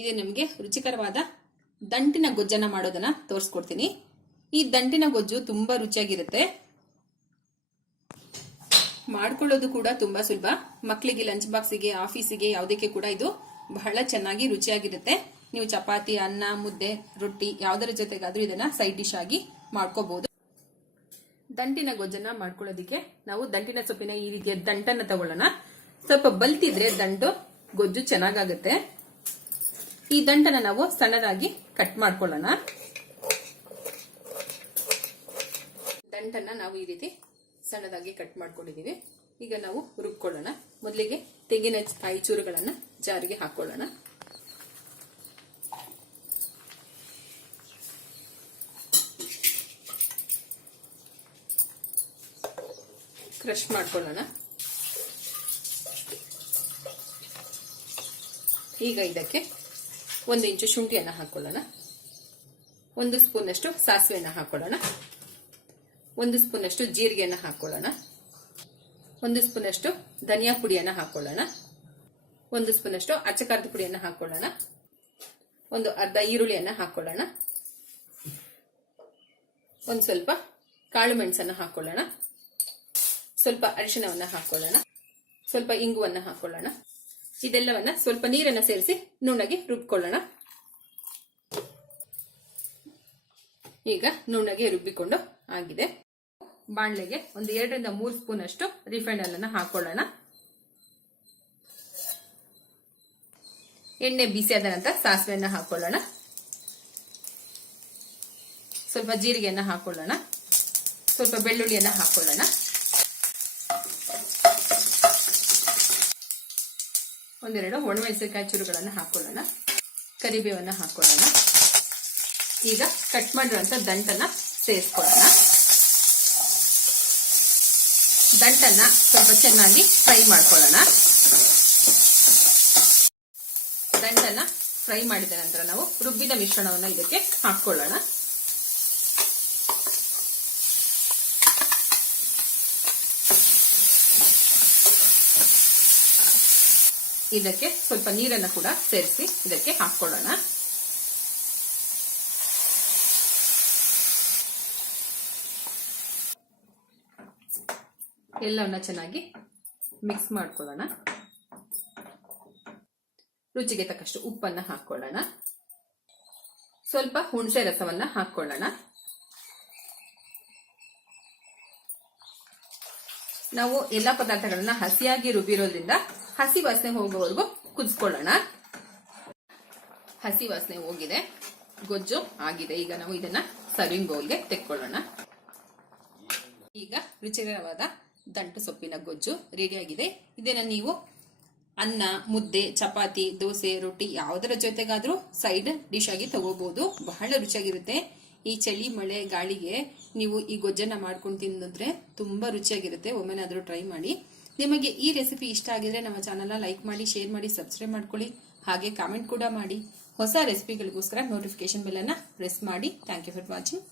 ಇದು ನಮಗೆ ರುಚಿಕರವಾದ ದಂಟಿನ ಗೊಜ್ಜನ್ನ ಮಾಡೋದನ್ನ ತೋರಿಸ್ಕೊಡ್ತೀನಿ. ಈ ದಂಟಿನ ಗೊಜ್ಜು ತುಂಬಾ ರುಚಿಯಾಗಿರುತ್ತೆ, ಮಾಡ್ಕೊಳ್ಳೋದು ಕೂಡ ತುಂಬಾ ಸುಲಭ. ಮಕ್ಕಳಿಗೆ ಲಂಚ್ ಬಾಕ್ಸಿಗೆ, ಆಫೀಸಿಗೆ ಯಾವುದಕ್ಕೆ ಕೂಡ ಇದು ಬಹಳ ಚೆನ್ನಾಗಿ ರುಚಿಯಾಗಿರುತ್ತೆ. ನೀವು ಚಪಾತಿ, ಅನ್ನ, ಮುದ್ದೆ, ರೊಟ್ಟಿ ಯಾವುದರ ಜೊತೆಗಾದ್ರೂ ಇದನ್ನ ಸೈಡ್ ಡಿಶ್ ಆಗಿ ಮಾಡ್ಕೋಬಹುದು. ದಂಟಿನ ಗೊಜ್ಜನ್ನ ಮಾಡ್ಕೊಳ್ಳೋದಿಕ್ಕೆ ನಾವು ದಂಟಿನ ಸೊಪ್ಪಿನ ಈ ರೀತಿಯ ದಂಟನ್ನ ತಗೊಳ್ಳೋಣ. ಸ್ವಲ್ಪ ಬಲ್ತಿದ್ರೆ ದಂಟು ಗೊಜ್ಜು ಚೆನ್ನಾಗಾಗುತ್ತೆ. ಈ ದಂಟನ್ನ ನಾವು ಸಣ್ಣದಾಗಿ ಕಟ್ ಮಾಡ್ಕೊಳ್ಳೋಣ. ದಂಟನ್ನ ನಾವು ಈ ರೀತಿ ಸಣ್ಣದಾಗಿ ಕಟ್ ಮಾಡ್ಕೊಂಡಿದೀವಿ. ಈಗ ನಾವು ರುಬ್ಕೊಳ್ಳೋಣ. ಮೊದಲಿಗೆ ತೆಂಗಿನಕಾಯಿ ಚೂರುಗಳನ್ನ ಜಾರಿಗೆ ಹಾಕೊಳ್ಳೋಣ. ಕ್ರಷ್ ಮಾಡ್ಕೊಳ್ಳೋಣ. ಈಗ ಇದಕ್ಕೆ 1 ಇಂಚು ಶುಂಠಿಯನ್ನ ಹಾಕೊಳ್ಳೋಣ. 1 ಸ್ಪೂನ್ ಅಷ್ಟು ಸಾಸಿವೆಯನ್ನ ಹಾಕೊಳ್ಳೋಣ. 1 ಸ್ಪೂನ್ ಅಷ್ಟು ಜೀರಿಗೆಯನ್ನ ಹಾಕೊಳ್ಳೋಣ. 1 ಸ್ಪೂನ್ ಅಷ್ಟು ಧನಿಯಾ ಪುಡಿಯನ್ನ ಹಾಕೊಳ್ಳೋಣ. 1 ಸ್ಪೂನ್ ಅಷ್ಟು ಅಚ್ಚಕಾರದ ಪುಡಿಯನ್ನ ಹಾಕೊಳ್ಳೋಣ. ಒಂದು ಅರ್ಧ ಈರುಳ್ಳಿಯನ್ನ ಹಾಕೊಳ್ಳೋಣ. ಒಂದು ಸ್ವಲ್ಪ ಕಾಳು ಮೆಣಸನ್ನ ಹಾಕೊಳ್ಳೋಣ. ಸ್ವಲ್ಪ ಅರಿಶಿಣವನ್ನ ಹಾಕೊಳ್ಳೋಣ. ಸ್ವಲ್ಪ ಇಂಗುವನ್ನ ಹಾಕೊಳ್ಳೋಣ. ಇದೆಲ್ಲವನ್ನ ಸ್ವಲ್ಪ ನೀರನ್ನ ಸೇರಿಸಿ ನುಣ್ಣಗೆ ರುಬ್ಕೊಳ್ಳೋಣ. ಈಗ ನುಣ್ಣಗೆ ರುಬ್ಬಿಕೊಂಡು ಆಗಿದೆ. ಬಾಣಲೆಗೆ ಒಂದು 2 ರಿಂದ 3 ಸ್ಪೂನ್ ಅಷ್ಟು ರಿಫೈಂಡ್ ಆಯಿಲ್ ಹಾಕೊಳ್ಳೋಣ. ಎಣ್ಣೆ ಬಿಸಿಯಾದ ನಂತರ ಸಾಸಿವೆಯನ್ನ ಹಾಕೊಳ್ಳೋಣ. ಸ್ವಲ್ಪ ಜೀರಿಗೆಯನ್ನ ಹಾಕೊಳ್ಳೋಣ. ಸ್ವಲ್ಪ ಬೆಳ್ಳುಳ್ಳಿಯನ್ನ ಹಾಕೊಳ್ಳೋಣ. ಒಂದೆರಡು ಒಣಮೆಣಸಿನಕಾಯಿ ಚೂರುಗಳನ್ನು ಹಾಕೊಳ್ಳೋಣ. ಕರಿಬೇವನ್ನ ಹಾಕೊಳ್ಳೋಣ. ಈಗ ಕಟ್ ಮಾಡಿರುವಂತ ದಂಟನ್ನ ಸೇರಿಸ್ಕೊಳ್ಳೋಣ. ದಂಟನ್ನ ಸ್ವಲ್ಪ ಚೆನ್ನಾಗಿ ಫ್ರೈ ಮಾಡ್ಕೊಳ್ಳೋಣ. ದಂಟನ್ನ ಫ್ರೈ ಮಾಡಿದ ನಂತರ ನಾವು ರುಬ್ಬಿದ ಮಿಶ್ರಣವನ್ನು ಇದಕ್ಕೆ ಹಾಕೊಳ್ಳೋಣ. ಇದಕ್ಕೆ ಸ್ವಲ್ಪ ನೀರನ್ನು ಕೂಡ ಸೇರಿಸಿ ಇದಕ್ಕೆ ಹಾಕೊಳ್ಳೋಣ. ಎಲ್ಲವನ್ನ ಚೆನ್ನಾಗಿ ಮಿಕ್ಸ್ ಮಾಡ್ಕೊಳ್ಳೋಣ. ರುಚಿಗೆ ತಕ್ಕಷ್ಟು ಉಪ್ಪನ್ನ ಹಾಕೊಳ್ಳೋಣ. ಸ್ವಲ್ಪ ಹುಣಸೆ ರಸವನ್ನ ಹಾಕೊಳ್ಳೋಣ. ನಾವು ಎಲ್ಲಾ ಪದಾರ್ಥಗಳನ್ನ ಹಸಿಯಾಗಿ ರುಬ್ಬಿರೋದ್ರಿಂದ ಹಸಿ ವಾಸನೆ ಹೋಗುವವರೆಗೂ ಕುದಿಸ್ಕೊಳ್ಳೋಣ. ಹಸಿ ವಾಸನೆ ಹೋಗಿದೆ, ಗೊಜ್ಜು ಆಗಿದೆ. ಈಗ ನಾವು ಇದನ್ನ ಸರ್ವಿಂಗ್ ಬೌಲ್ಗೆ ತೆಕ್ಕೊಳ್ಳೋಣ. ಈಗ ರುಚಿಕರವಾದ ದಂಟು ಸೊಪ್ಪಿನ ಗೊಜ್ಜು ರೆಡಿಯಾಗಿದೆ. ಇದನ್ನ ನೀವು ಅನ್ನ, ಮುದ್ದೆ, ಚಪಾತಿ, ದೋಸೆ, ರೊಟ್ಟಿ ಯಾವುದರ ಜೊತೆಗಾದ್ರೂ ಸೈಡ್ ಡಿಶ್ ಆಗಿ ತಗೋಬಹುದು. ಬಹಳ ರುಚಿಯಾಗಿರುತ್ತೆ. ಈ ಚಳಿ, ಮಳೆ, ಗಾಳಿಗೆ ನೀವು ಈ ಗೊಜ್ಜನ್ನ ಮಾಡ್ಕೊಂಡು ತಿಂದ್ರೆ ತುಂಬಾ ರುಚಿಯಾಗಿರುತ್ತೆ. ಒಮ್ಮೆನಾದ್ರೂ ಟ್ರೈ ಮಾಡಿ. ನಿಮಗೆ ಈ ರೆಸಿಪಿ ಇಷ್ಟ ಆಗಿದ್ರೆ ನಮ್ಮ ಚಾನಲ್ನ ಲೈಕ್ ಮಾಡಿ, ಶೇರ್ ಮಾಡಿ, ಸಬ್ಸ್ಕ್ರೈಬ್ ಮಾಡ್ಕೊಳ್ಳಿ. ಹಾಗೆ ಕಾಮೆಂಟ್ ಕೂಡ ಮಾಡಿ. ಹೊಸ ರೆಸಿಪಿಗಳಿಗೋಸ್ಕರ ನೋಟಿಫಿಕೇಶನ್ ಬೆಲ್ ಅನ್ನ ಪ್ರೆಸ್ ಮಾಡಿ. Thank you for watching.